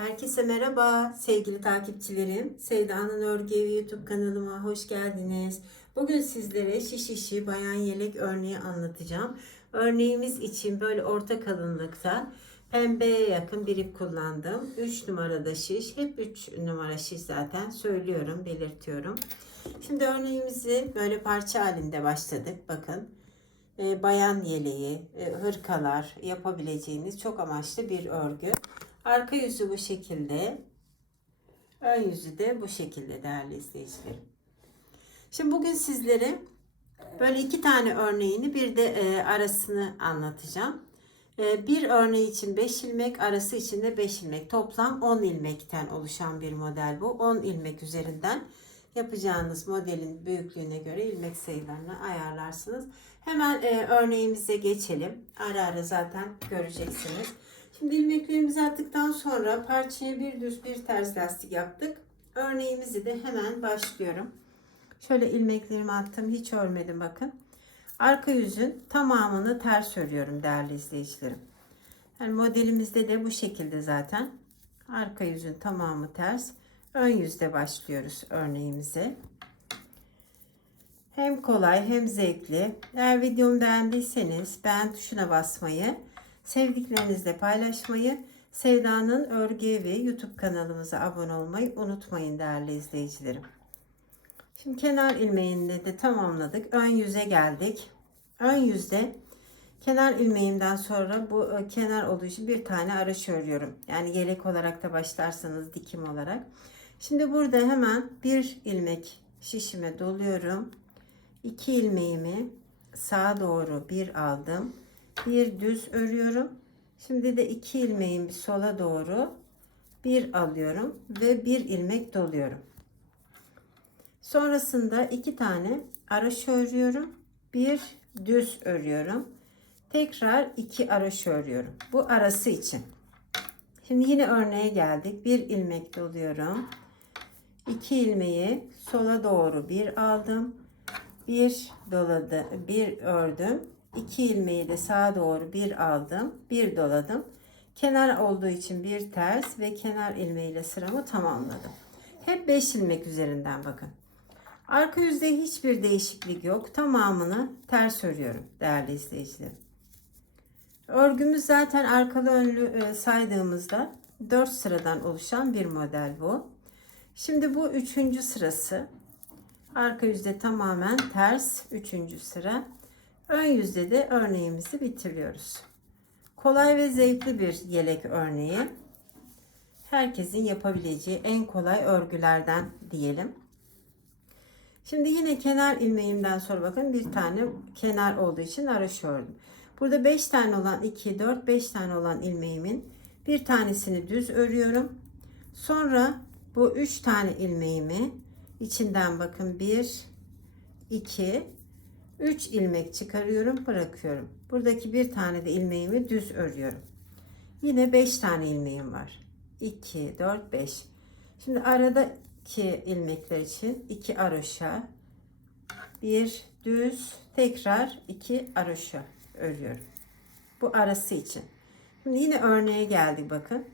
Herkese merhaba sevgili takipçilerim. Sevda'nın Örgü Evi YouTube kanalıma hoş geldiniz. Bugün sizlere şiş işi bayan yelek örneği anlatacağım. Örneğimiz için böyle orta kalınlıkta pembeye yakın bir ip kullandım. 3 numarada şiş. Hep 3 numara şiş zaten söylüyorum, belirtiyorum. Şimdi örneğimizi böyle parça halinde başladık. Bakın e, bayan yeleği, e, hırkalar yapabileceğiniz çok amaçlı bir örgü. Arka yüzü bu şekilde. Ön yüzü de bu şekilde değerli izleyicilerim. Şimdi bugün sizlere böyle iki tane örneğini bir de e, arasını anlatacağım. E, bir örneği için 5 ilmek, arası için de 5 ilmek. Toplam 10 ilmekten oluşan bir model bu. 10 ilmek üzerinden yapacağınız modelin büyüklüğüne göre ilmek sayılarını ayarlarsınız. Hemen e, örneğimize geçelim. Ara ara zaten göreceksiniz. Şimdi ilmeklerimizi attıktan sonra parçaya bir düz bir ters lastik yaptık. Örneğimizi de hemen başlıyorum. Şöyle ilmeklerimi attım. Hiç örmedim bakın. Arka yüzün tamamını ters örüyorum değerli izleyicilerim. Yani modelimizde de bu şekilde zaten. Arka yüzün tamamı ters. Ön yüzde başlıyoruz örneğimize. Hem kolay hem zevkli. Eğer videomu beğendiyseniz beğen tuşuna basmayı, sevdiklerinizle paylaşmayı, Sevda'nın Örgü Evi YouTube kanalımıza abone olmayı unutmayın değerli izleyicilerim. Şimdi kenar ilmeğini de tamamladık. Ön yüze geldik. Ön yüzde kenar ilmeğimden sonra bu e, kenar olduğu için bir tane araş örüyorum. Yani yelek olarak da başlarsanız dikim olarak. Şimdi burada hemen bir ilmek şişime doluyorum. 2 ilmeğimi sağa doğru bir aldım. Bir düz örüyorum. Şimdi de 2 ilmeğimi sola doğru bir alıyorum ve bir ilmek doluyorum. Sonrasında iki tane araş örüyorum. Bir düz örüyorum. Tekrar iki araş örüyorum. Bu arası için. Şimdi yine örneğe geldik. Bir ilmek doluyorum. 2 ilmeği sola doğru bir aldım. Bir doladı, bir ördüm. 2 ilmeği de sağa doğru bir aldım. Bir doladım. Kenar olduğu için bir ters ve kenar ilmeğiyle sıramı tamamladım. Hep 5 ilmek üzerinden bakın. Arka yüzde hiçbir değişiklik yok. Tamamını ters örüyorum değerli izleyicilerim. Örgümüz zaten arkalı önlü e, saydığımızda 4 sıradan oluşan bir model bu. Şimdi bu üçüncü sırası. Arka yüzde tamamen ters. Üçüncü sıra. Ön yüzde de örneğimizi bitiriyoruz. Kolay ve zevkli bir yelek örneği. Herkesin yapabileceği en kolay örgülerden diyelim. Şimdi yine kenar ilmeğimden sonra bakın bir tane kenar olduğu için araş ördüm. Burada 5 tane olan 2, 4, 5 tane olan ilmeğimin bir tanesini düz örüyorum. Sonra bu 3 tane ilmeğimi içinden bakın 1, 2, 3 ilmek çıkarıyorum bırakıyorum. Buradaki bir tane de ilmeğimi düz örüyorum. Yine 5 tane ilmeğim var. 2, 4, 5. Şimdi aradaki ilmekler için 2 aroşa, bir düz, tekrar 2 aroşa örüyorum. Bu arası için. Şimdi yine örneğe geldik bakın.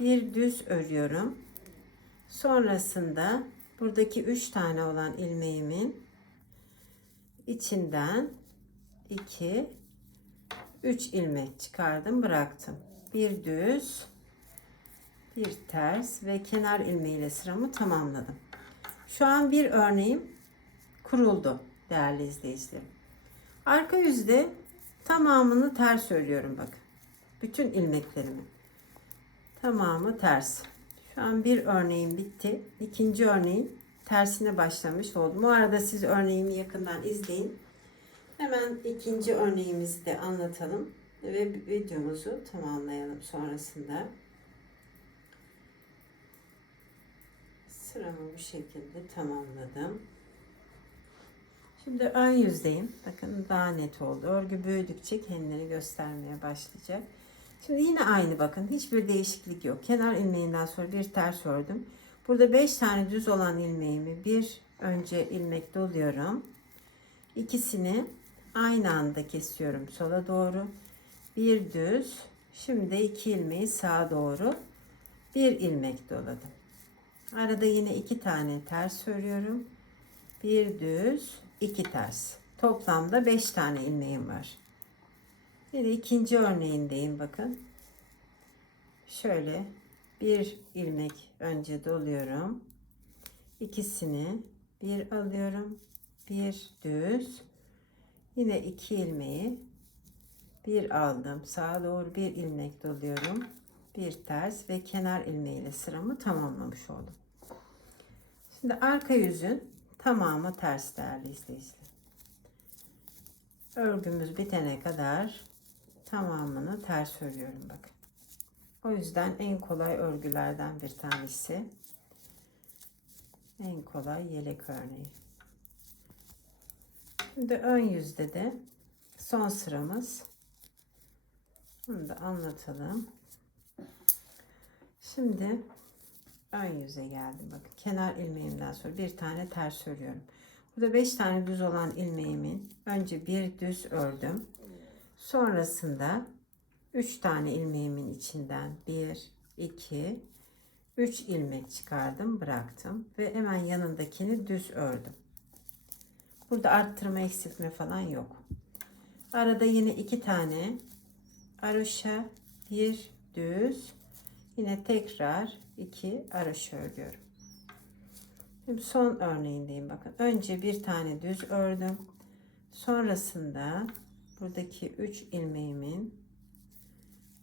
Bir düz örüyorum. Sonrasında buradaki 3 tane olan ilmeğimin içinden 2 3 ilmek çıkardım, bıraktım. Bir düz, bir ters ve kenar ilmeğiyle sıramı tamamladım. Şu an bir örneğim kuruldu değerli izleyicilerim. Arka yüzde tamamını ters örüyorum bakın. Bütün ilmeklerimi. Tamamı ters. Şu an bir örneğim bitti. İkinci örneğin tersine başlamış oldum. Bu arada siz örneğimi yakından izleyin. Hemen ikinci örneğimizi de anlatalım ve videomuzu tamamlayalım sonrasında. Sıramı bu şekilde tamamladım. Şimdi ön yüzdeyim. Bakın daha net oldu. Örgü büyüdükçe kendini göstermeye başlayacak. Şimdi yine aynı bakın. Hiçbir değişiklik yok. Kenar ilmeğinden sonra bir ters ördüm. Burada 5 tane düz olan ilmeğimi bir önce ilmek doluyorum. İkisini aynı anda kesiyorum sola doğru. Bir düz. Şimdi iki ilmeği sağa doğru bir ilmek doladım. Arada yine iki tane ters örüyorum. Bir düz, iki ters. Toplamda beş tane ilmeğim var. De ikinci örneğindeyim bakın. Şöyle bir ilmek önce doluyorum. İkisini bir alıyorum. Bir düz. Yine iki ilmeği bir aldım. Sağa doğru bir ilmek doluyorum. Bir ters ve kenar ilmeğiyle sıramı tamamlamış oldum. Şimdi arka yüzün tamamı ters değerli izleyiciler. Örgümüz bitene kadar tamamını ters örüyorum bakın. O yüzden en kolay örgülerden bir tanesi. En kolay yelek örneği. Şimdi ön yüzde de son sıramız. Bunu da anlatalım. Şimdi ön yüze geldim. Bakın kenar ilmeğimden sonra bir tane ters örüyorum. Burada 5 tane düz olan ilmeğimin önce bir düz ördüm. Sonrasında 3 tane ilmeğimin içinden 1, 2, 3 ilmek çıkardım bıraktım ve hemen yanındakini düz ördüm. Burada arttırma eksiltme falan yok. Arada yine iki tane aroşa bir düz yine tekrar iki aroşa örüyorum. Şimdi son örneğindeyim bakın. Önce bir tane düz ördüm. Sonrasında buradaki 3 ilmeğimin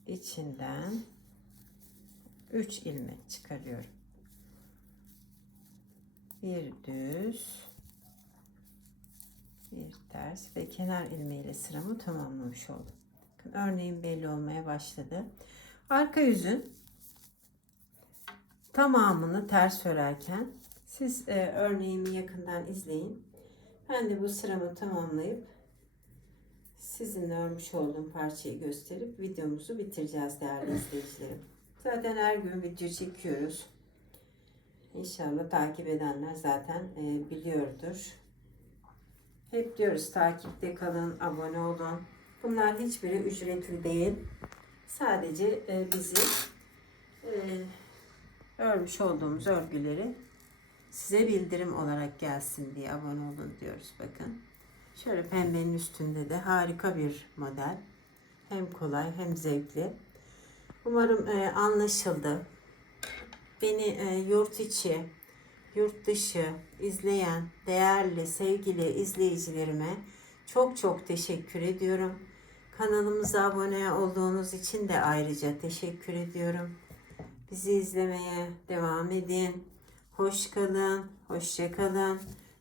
içinden 3 ilmek çıkarıyorum. Bir düz, bir ters ve kenar ilmeğiyle sıramı tamamlamış oldum. Bakın örneğin belli olmaya başladı. Arka yüzün tamamını ters örerken siz e, örneğimi yakından izleyin. Ben de bu sıramı tamamlayıp sizinle örmüş olduğum parçayı gösterip videomuzu bitireceğiz değerli izleyicilerim. Zaten her gün video çekiyoruz. İnşallah takip edenler zaten e, biliyordur. Hep diyoruz takipte kalın, abone olun. Bunlar hiçbiri ücretli değil. Sadece e, bizi e, örmüş olduğumuz örgüleri size bildirim olarak gelsin diye abone olun diyoruz bakın. Şöyle pembenin üstünde de harika bir model. Hem kolay hem zevkli. Umarım e, anlaşıldı. Beni e, yurt içi, yurt dışı izleyen değerli sevgili izleyicilerime çok çok teşekkür ediyorum. Kanalımıza abone olduğunuz için de ayrıca teşekkür ediyorum. Bizi izlemeye devam edin. Hoş kalın, hoşça kalın.